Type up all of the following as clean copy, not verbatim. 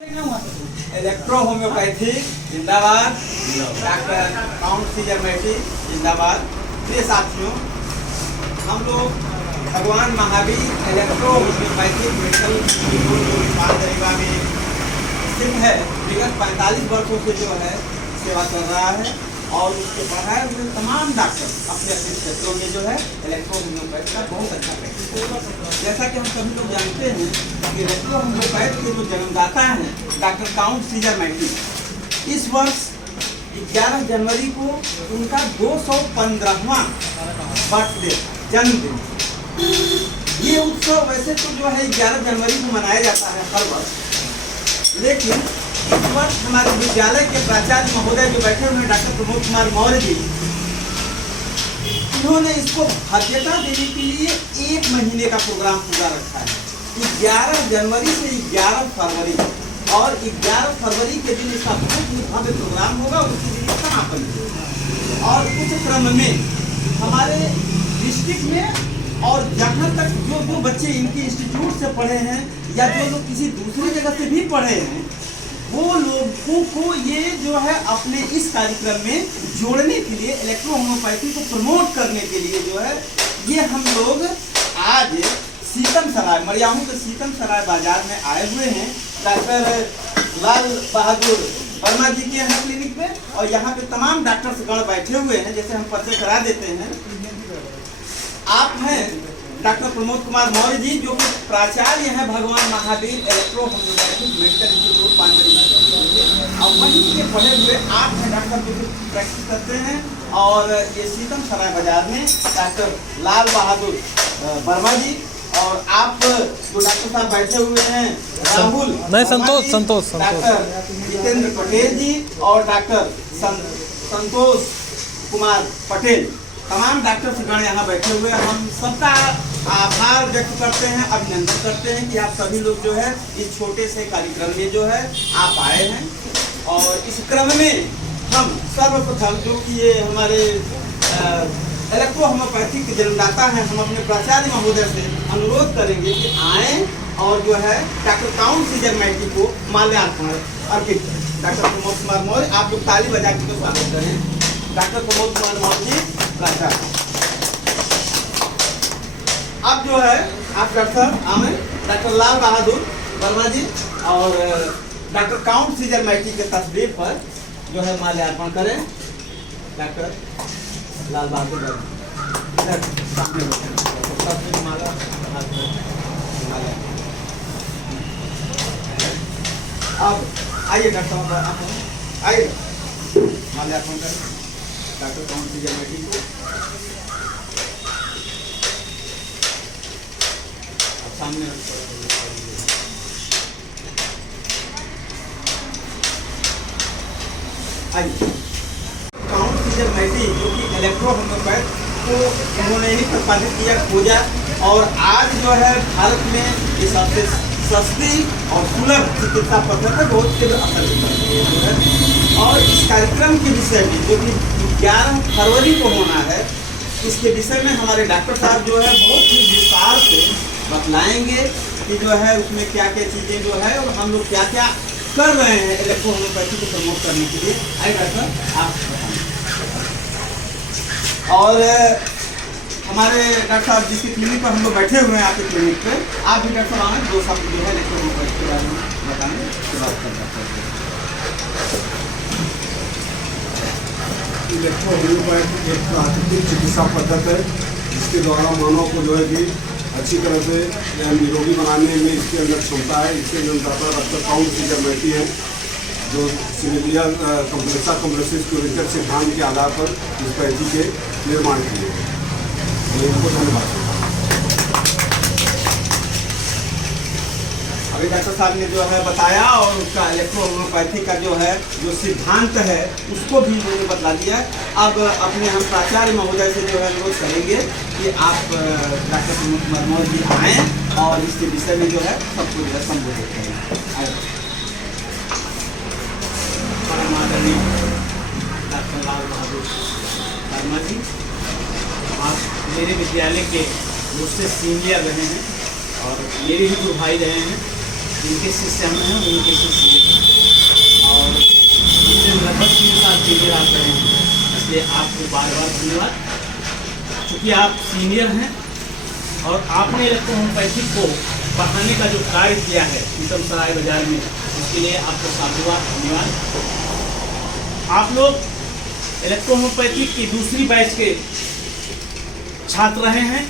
Electro homeopathy जिंदाबाद। Doctor Count Cesare मैटी जिंदाबाद। प्रिय साथियों, हम लोग भगवान महावीर इलेक्ट्रो होम्योपैथी मेडिकल दरेगा में स्थित है। विगत 45 वर्षों से जो है सेवा कर रहा है और उसके पढ़ाए हुए तमाम डॉक्टर अपने अपने क्षेत्रों में जो है इलेक्ट्रो होम्योपैथी का बहुत अच्छा प्रैक्टिस है। जैसा कि हम सभी लोग जानते हैं कि इलेक्ट्रो होम्योपैथी के जो जन्मदाता हैं डॉक्टर काउंट सीजर मैटी, इस वर्ष 11 जनवरी को उनका 215वां बर्थडे जन्मदिन। ये उत्सव वैसे तो जो है 11 जनवरी को मनाया जाता है हर वर्ष, लेकिन इस वर्ष हमारे विद्यालय के प्राचार्य महोदय जो बैठे हुए हैं डॉक्टर प्रमोद कुमार मौर्य जी, उन्होंने इसको भव्यता देने के लिए 1 महीने का प्रोग्राम पूरा रखा है। 11 जनवरी से 11 फरवरी और 11 फरवरी के दिन इसका बहुत ही भव्य प्रोग्राम होगा। उसके दिन समापन और उस क्रम में हमारे डिस्ट्रिक्ट में और जहाँ तक जो बच्चे इनके इंस्टीट्यूट से पढ़े हैं या जो लोग किसी दूसरी जगह से भी पढ़े हैं, वो लोगों को ये जो है अपने इस कार्यक्रम में जोड़ने के लिए, इलेक्ट्रो होम्योपैथी को प्रमोट करने के लिए जो है ये हम लोग आज सीतम सराय मरियाहू के सीतम सराय बाजार में आए हुए हैं डॉक्टर लाल बहादुर वर्मा जी के यहाँ क्लिनिक पे। और यहाँ पे तमाम डॉक्टर गण बैठे हुए हैं, जैसे हम परिचय करा देते हैं। आप हैं डॉक्टर प्रमोद कुमार मौर्य जी, जो कि प्राचार्य हैं Bhagwan Mahavir electro homoeopathic medical institute Panchgarh, और वहीं के पढ़े हुए आप हैं डॉक्टर जो प्रैक्टिस करते हैं। और ये सीतम सराय बाजार में डॉक्टर लाल बहादुर वर्मा जी, और आप जो डॉक्टर साहब बैठे हुए हैं राहुल संतोष डॉक्टर जितेंद्र पटेल जी और डॉक्टर संतोष कुमार पटेल, तमाम डॉक्टर गण यहाँ बैठे हुए हैं। हम सबका आभार व्यक्त करते हैं, अभिनंदन करते हैं कि आप सभी लोग जो है इस छोटे से कार्यक्रम में जो है आप आए हैं। और इस क्रम में हम सर्वप्रथम जो कि ये हमारे इलेक्ट्रो होम्योपैथी के जन्मदाता हैं, हम अपने प्राचार्य महोदय से अनुरोध करेंगे कि आएँ और जो है डॉक्टर काउंट सीजर मैटी को माल्यार्पण अर्पित करें। डॉक्टर प्रमोद कुमार मौर्य, आप लोग ताली बजा के स्वागत करें। डॉक्टर प्रमोद कुमार मौर्य जी प्राचार्य। अब जो है आप डॉक्टर साहब आमें डॉक्टर लाल बहादुर वर्मा जी और डॉक्टर काउंट सीजर मैटी के तस्वीर पर जो है माल्यार्पण करें। डॉक्टर लाल बहादुर वर्मा सामने माला अब आइए डॉक्टर साहब, आइए माल्यार्पण करें डॉक्टर काउंट सीजर मैटी को। सामने आइए काउंट सीजर मैटी जो कि इलेक्ट्रो होम्योपैथ को उन्होंने ही प्रतिपादित किया, खोजा, और आज जो है भारत में ये सबसे सस्ती और सुलभ चिकित्सा पद्धति बहुत तीव्र असर है। और इस कार्यक्रम के विषय में जो कि 11 फरवरी को होना है, इसके विषय में हमारे डॉक्टर साहब जो है बहुत ही विस्तार से बतलाएंगे कि जो है उसमें क्या क्या चीज़ें जो है और हम लोग क्या क्या कर रहे हैं इलेक्ट्रो होम्योपैथी को प्रमोट करने के लिए। आइए डॉक्टर आप बताएं। और हमारे डॉक्टर साहब जिसकी क्लिनिक पर हम लोग बैठे हुए हैं, आपके क्लिनिक पे, आप भी डॉक्टर साहब आए 2 शब्द जो है इलेक्ट्रो होम्योपैथी के बारे में बताएंगे, उसके बाद कर सकते हैं। इलेक्ट्रो होम्योपैथी एक प्राकृतिक चिकित्सा पद्धति है जिसके द्वारा मानव को जो है कि अच्छी तरह से निरोगी बनाने में इसके अंदर क्षमता है। इसके जन्मदाता डॉक्टर काउंट सीजर मैटी हैं, जो सिविलिया कम्प्लेक्सा कम्प्लेक्सिस क्यूरेटर सिद्धांत के आधार पर इस पैथी के निर्माण किए हैं। इनको धन्यवाद। अभी डॉक्टर साहब ने जो है बताया और उसका इलेक्ट्रो होम्योपैथी का जो है जो सिद्धांत है उसको भी उन्होंने बतला दिया। अब अपने हम प्राचार्य महोदय से जो है अनुरोध करेंगे कि आप डॉक्टर प्रमोद कुमार मौर्य जी आएँ और इसके विषय में जो है सबको जो है संबोधित करें। डॉक्टर लाल बहादुर वर्मा जी, आप मेरे विद्यालय के मुझसे सीनियर रहे हैं और मेरे ही जो भाई रहे हैं। जिनके शिष्य हम हैं उनके शिष्य ये हैं और उनसे लगभग 3 साल सीनियर आप रहे हैं, इसलिए आपको बार बार धन्यवाद। चूँकि आप सीनियर हैं और आपने इलेक्ट्रो होम्योपैथिक को बढ़ाने का जो कार्य किया है शीतम सराय बाजार में, उसके लिए आपको साधुवाद धन्यवाद। आप लोग इलेक्ट्रो होम्योपैथिक की दूसरी बैच के छात्र रहे हैं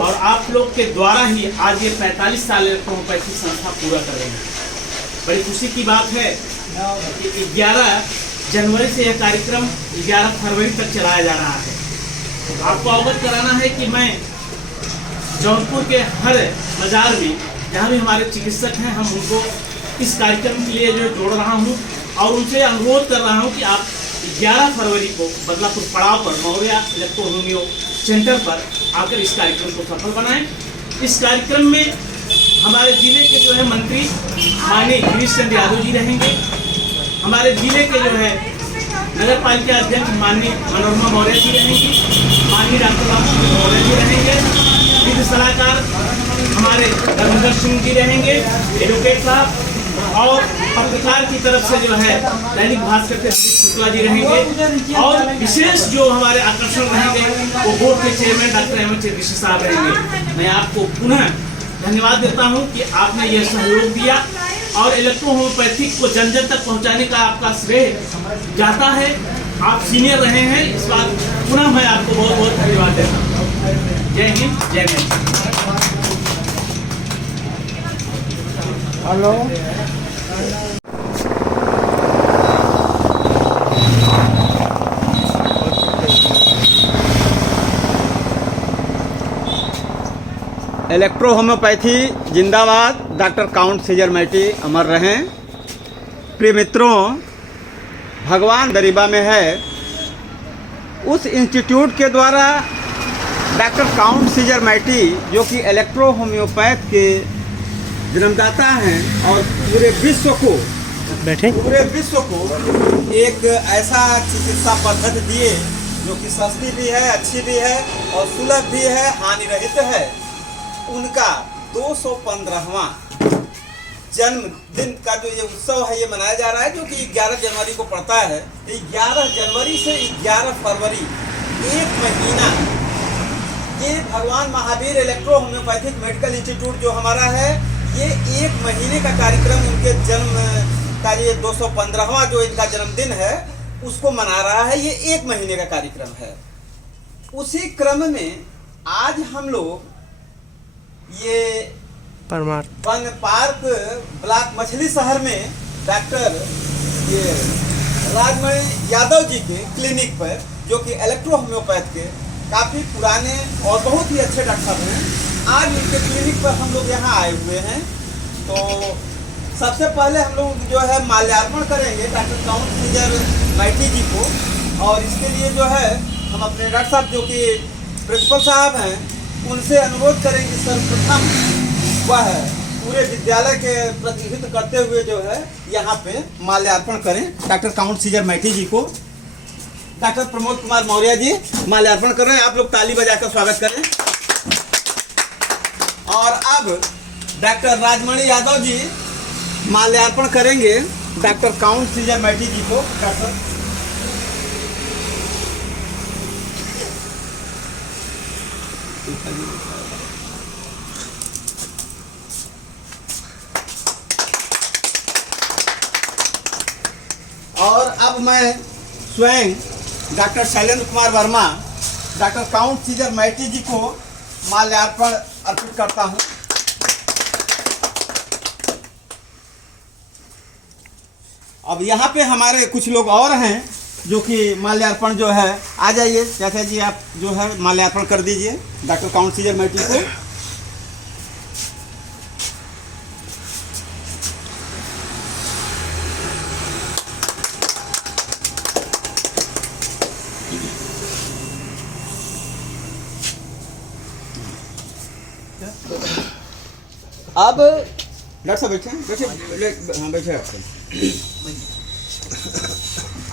और आप लोग के द्वारा ही आज ये 45 साल इलेक्ट्रो होम्योपैथिक संस्था पूरा कर रहे हैं। बड़ी खुशी की बात है कि 11 जनवरी से यह कार्यक्रम 11 फरवरी तक चलाया जा रहा है। आपको अवगत कराना है कि मैं जौनपुर के हर बाजार में जहाँ भी हमारे चिकित्सक हैं हम उनको इस कार्यक्रम के लिए जो जोड़ रहा हूँ और उनसे अनुरोध कर रहा हूँ कि आप 11 फरवरी को बदलापुर पड़ाव पर मौर्या इलेक्ट्रो होम्यो सेंटर पर आकर इस कार्यक्रम को सफल बनाएं। इस कार्यक्रम में हमारे जिले के जो है मंत्री माननीय गिरीश चंद्र यादव जी रहेंगे, हमारे जिले के जो है नगर पालिका अध्यक्ष माननीय मनोरमा मौर्य जी रहेंगे, माननीय डॉक्टर बाबू मौर्य जी रहेंगे, विधि सलाहकार हमारे धर्मेंद्र सिंह जी रहेंगे, एडवोकेट साहब और पत्रकार की तरफ से जो है दैनिक भास्कर के हरीश शुक्ला जी रहेंगे और विशेष जो हमारे आकर्षण रहेंगे वो बोर्ड के चेयरमैन डॉक्टर अहमद ऋषि साहब रहेंगे। मैं आपको पुनः धन्यवाद देता हूं कि आपने यह सहयोग दिया और इलेक्ट्रो होम्योपैथिक को जन जन तक पहुंचाने का आपका श्रेय जाता है। आप सीनियर रहे हैं, इस बात पुनः मैं आपको बहुत बहुत धन्यवाद देता हूँ। जय हिंद, जय हिंद। हेलो इलेक्ट्रो होम्योपैथी जिंदाबाद। डॉक्टर काउंट सीजर मैटी अमर रहें। प्रिय मित्रों, भगवान दरिबा में है उस इंस्टीट्यूट के द्वारा डॉक्टर काउंट सीजर मैटी जो कि इलेक्ट्रो होम्योपैथ के जन्मदाता हैं और पूरे विश्व को एक ऐसा चिकित्सा पद्धति दिए जो कि सस्ती भी है, अच्छी भी है और सुलभ भी है, हानि रहित है। उनका 215वां जन्मदिन का जो ये उत्सव है ये मनाया जा रहा है, जो कि 11 जनवरी को पड़ता है। 11 जनवरी से 11 फरवरी एक महीना ये भगवान Mahavir electro homoeopathic medical institute जो हमारा है ये एक महीने का कार्यक्रम उनके जन्म का ये 215वां जो इनका जन्मदिन है उसको मना रहा है। ये एक महीने का कार्यक्रम है। उसी क्रम में आज हम लोग ये वन पार्क ब्लॉक मछली शहर में डॉक्टर ये राजमणि यादव जी के क्लिनिक पर, जो कि इलेक्ट्रो होम्योपैथ के काफ़ी पुराने और बहुत ही अच्छे डॉक्टर साहब हैं, आज उनके क्लिनिक पर हम लोग यहाँ आए हुए हैं। तो सबसे पहले हम लोग जो है माल्यार्पण करेंगे doctor Count Cesare Mattei ji को, और इसके लिए जो है हम अपने डॉक्टर साहब जो कि प्रिंसिपल साहब हैं उनसे अनुरोध करेंगे सर्वप्रथम वह पूरे विद्यालय के प्रतिनिधित्व करते हुए जो है यहाँ पे माल्यार्पण करें doctor Count Cesare Mattei ji को। डॉक्टर प्रमोद कुमार मौर्य जी माल्यार्पण कर रहे हैं, आप लोग ताली बजाकर स्वागत करें। और अब डॉक्टर राजमणि यादव जी माल्यार्पण करेंगे doctor Count Cesare Mattei ji को। डॉक्टर और अब मैं स्वयं doctor Shailendra Kumar Verma doctor Count Cesare Mattei ji को माल्यार्पण अर्पित करता हूं। अब यहाँ पे हमारे कुछ लोग और हैं जो कि माल्यार्पण जो है, आ जाइए चाचा जी, आप जो है माल्यार्पण कर दीजिए डॉक्टर काउंट सीजर मैटी को। अब डॉक्टर साहब बैठे हाँ बैठे आप।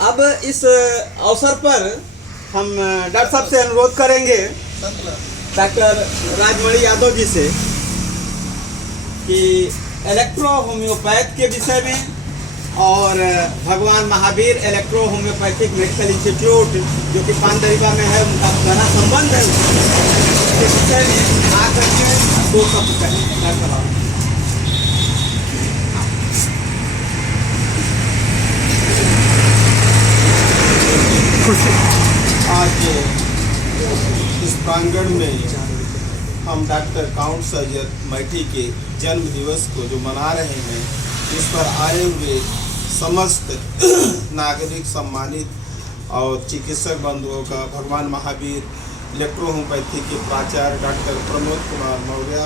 अब इस अवसर पर हम डॉक्टर साहब से अनुरोध करेंगे डॉक्टर राजमणि यादव जी से कि इलेक्ट्रो होम्योपैथ के विषय में और भगवान Mahavir electro homoeopathic medical institute जो कि पानदरीबा में है, उनका पुराना संबंध है, उसके विषय में आकर के 2 शब्द कहें। आज इस प्रांगण में हम डॉक्टर काउंट सर्जन मैठी के जन्म दिवस को जो मना रहे हैं, इस पर आए हुए समस्त नागरिक सम्मानित और चिकित्सक बंधुओं का भगवान महावीर इलेक्ट्रो होम्योपैथी के प्राचार्य डॉक्टर प्रमोद कुमार मौर्य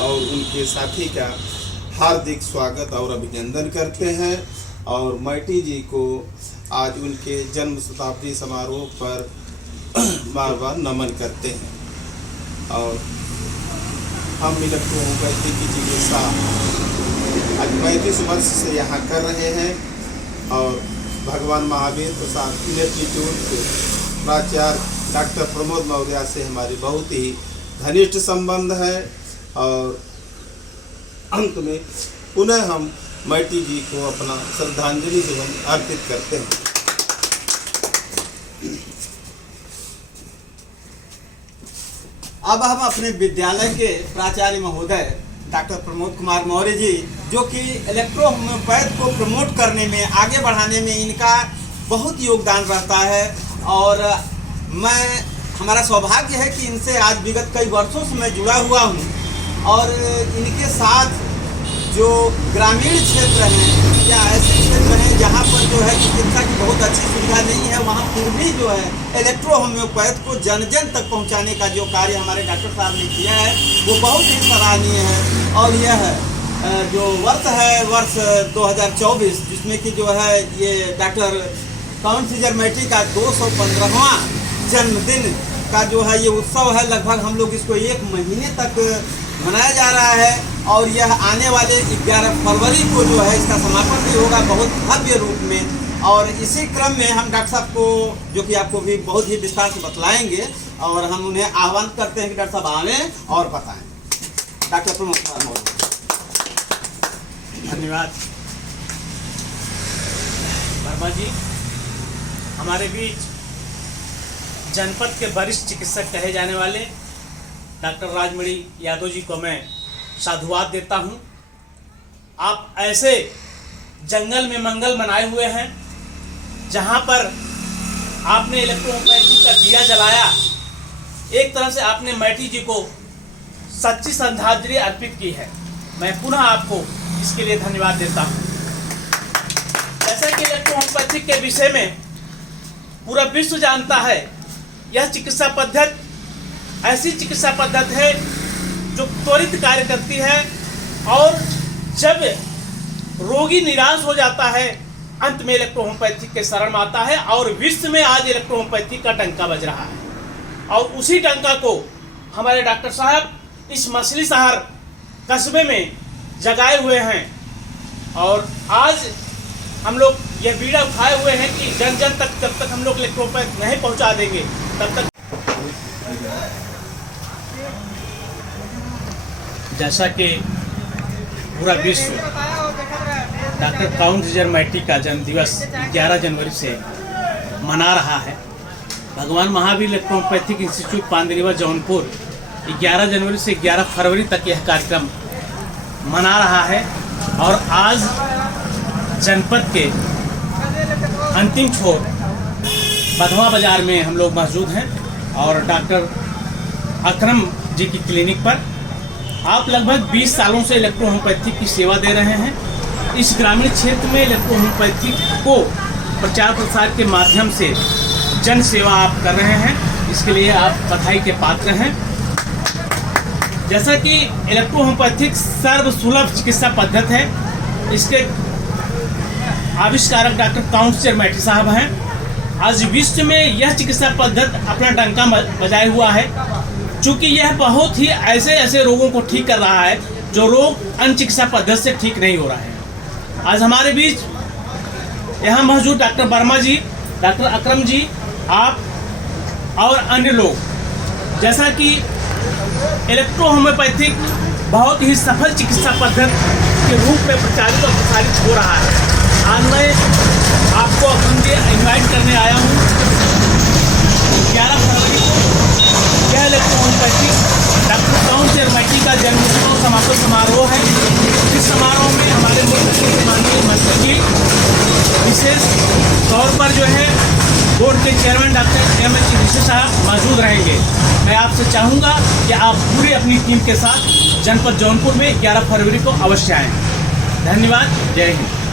और उनके साथी का हार्दिक स्वागत और अभिनंदन करते हैं और मैठी जी को आज उनके जन्म शताब्दी समारोह पर बार बार नमन करते हैं। और हम इलेक्ट्रो होम्योपैथी की चिकित्सा आज 35 वर्ष से यहाँ कर रहे हैं और भगवान महावीर प्रसाद इंस्टीट्यूट के प्राचार्य डॉक्टर प्रमोद मौर्य से हमारी बहुत ही घनिष्ठ संबंध है। और अंत में पुनः हम मैठी जी को अपना श्रद्धांजलि सुमन अर्पित करते हैं। अब हम अपने विद्यालय के प्राचार्य महोदय डॉक्टर प्रमोद कुमार मौर्य जी, जो कि इलेक्ट्रो होम्योपैथ को प्रमोट करने में, आगे बढ़ाने में इनका बहुत योगदान रहता है। और हमारा सौभाग्य है कि इनसे आज विगत कई वर्षों से मैं जुड़ा हुआ हूँ और इनके साथ जो ग्रामीण क्षेत्र हैं या ऐसे क्षेत्र हैं जहाँ पर जो है चिकित्सा की बहुत अच्छी सुविधा नहीं है, वहाँ फिर भी जो है इलेक्ट्रो होम्योपैथ को जन जन तक पहुँचाने का जो कार्य हमारे डॉक्टर साहब ने किया है वो बहुत ही सराहनीय है। और यह जो वर्ष 2024 जिसमें कि जो है ये डॉक्टर काउंट सीजर मैठी का 215वां जन्मदिन का जो है ये उत्सव है। लगभग हम लोग इसको 1 महीने तक मनाया जा रहा है और यह आने वाले 11 फरवरी को जो है इसका समापन भी होगा बहुत भव्य रूप में। और इसी क्रम में हम डॉक्टर साहब को, जो कि आपको भी बहुत ही विस्तार से बतलाएंगे, और हम उन्हें आह्वान करते हैं कि डॉक्टर साहब आवें और बताएं। डॉक्टर प्रमोद कुमार मौर्य। धन्यवाद वर्मा जी। हमारे बीच जनपद के वरिष्ठ चिकित्सक कहे जाने वाले डॉक्टर राजमणि यादव जी को मैं साधुवाद देता हूं। आप ऐसे जंगल में मंगल बनाए हुए हैं जहां पर आपने इलेक्ट्रो होम्योपैथी का दिया जलाया। एक तरह से आपने मैठी जी को सच्ची श्रद्धांजलि अर्पित की है। मैं पुनः आपको इसके लिए धन्यवाद देता हूं। जैसा कि इलेक्ट्रो होम्योपैथी के विषय में पूरा विश्व जानता है, यह चिकित्सा पद्धति ऐसी चिकित्सा पद्धति है जो त्वरित कार्य करती है और जब रोगी निराश हो जाता है अंत में इलेक्ट्रो होम्योपैथी के शरण में आता है। और विश्व में आज इलेक्ट्रो होम्योपैथी का डंका बज रहा है और उसी डंका को हमारे डॉक्टर साहब इस मछली शहर कस्बे में जगाए हुए हैं। और आज हम लोग यह बीड़ा उठाए हुए हैं कि जन जन तक जब तक हम लोग इलेक्ट्रो होम्योपैथी नहीं पहुंचा देंगे तब तक। जैसा कि पूरा विश्व डॉक्टर काउंट सीजर मैठी का जन्मदिवस 11 जनवरी से मना रहा है, भगवान Mahavir electro homeopathic institute Pandariba Jaunpur 11 जनवरी से 11 फरवरी तक यह कार्यक्रम मना रहा है। और आज जनपद के अंतिम छोर बधवा बाजार में हम लोग मौजूद हैं और डॉक्टर अकरम जी की क्लिनिक पर आप लगभग 20 सालों से इलेक्ट्रो होम्योपैथी की सेवा दे रहे हैं। इस ग्रामीण क्षेत्र में इलेक्ट्रो होम्योपैथी को प्रचार प्रसार के माध्यम से जन सेवा आप कर रहे हैं, इसके लिए आप बधाई के पात्र हैं। जैसा कि इलेक्ट्रो होम्योपैथिक सर्वसुलभ चिकित्सा पद्धति है, इसके आविष्कारक डॉक्टर काउंट सीजर मैठी साहब हैं। आज विश्व में यह चिकित्सा पद्धति अपना डंका बजाए हुआ है, चूँकि यह बहुत ही ऐसे रोगों को ठीक कर रहा है जो रोग अन्य चिकित्सा पद्धति से ठीक नहीं हो रहा है। आज हमारे बीच यहाँ मौजूद डॉक्टर वर्मा जी, डॉक्टर अकरम जी, आप और अन्य लोग, जैसा कि इलेक्ट्रो होम्योपैथिक बहुत ही सफल चिकित्सा पद्धति के रूप में प्रचारित और प्रसारित हो रहा है। आज मैं आपको अपने इन्वाइट करने आया हूँ 11 फरवरी को क्या इलेक्ट्रोहोम्योपैथी डॉक्टर काउंट मैठी का जन्मोत्सव समापन समारोह है। इस समारोह में हमारे मुल्क के माननीय मंत्री जी विशेष तौर पर जो है बोर्ड के चेयरमैन डॉक्टर एम एच ऋषि साहब मौजूद रहेंगे। मैं आपसे चाहूँगा कि आप पूरी अपनी टीम के साथ जनपद जौनपुर में 11 फरवरी को अवश्य आएँ। धन्यवाद। जय हिंद।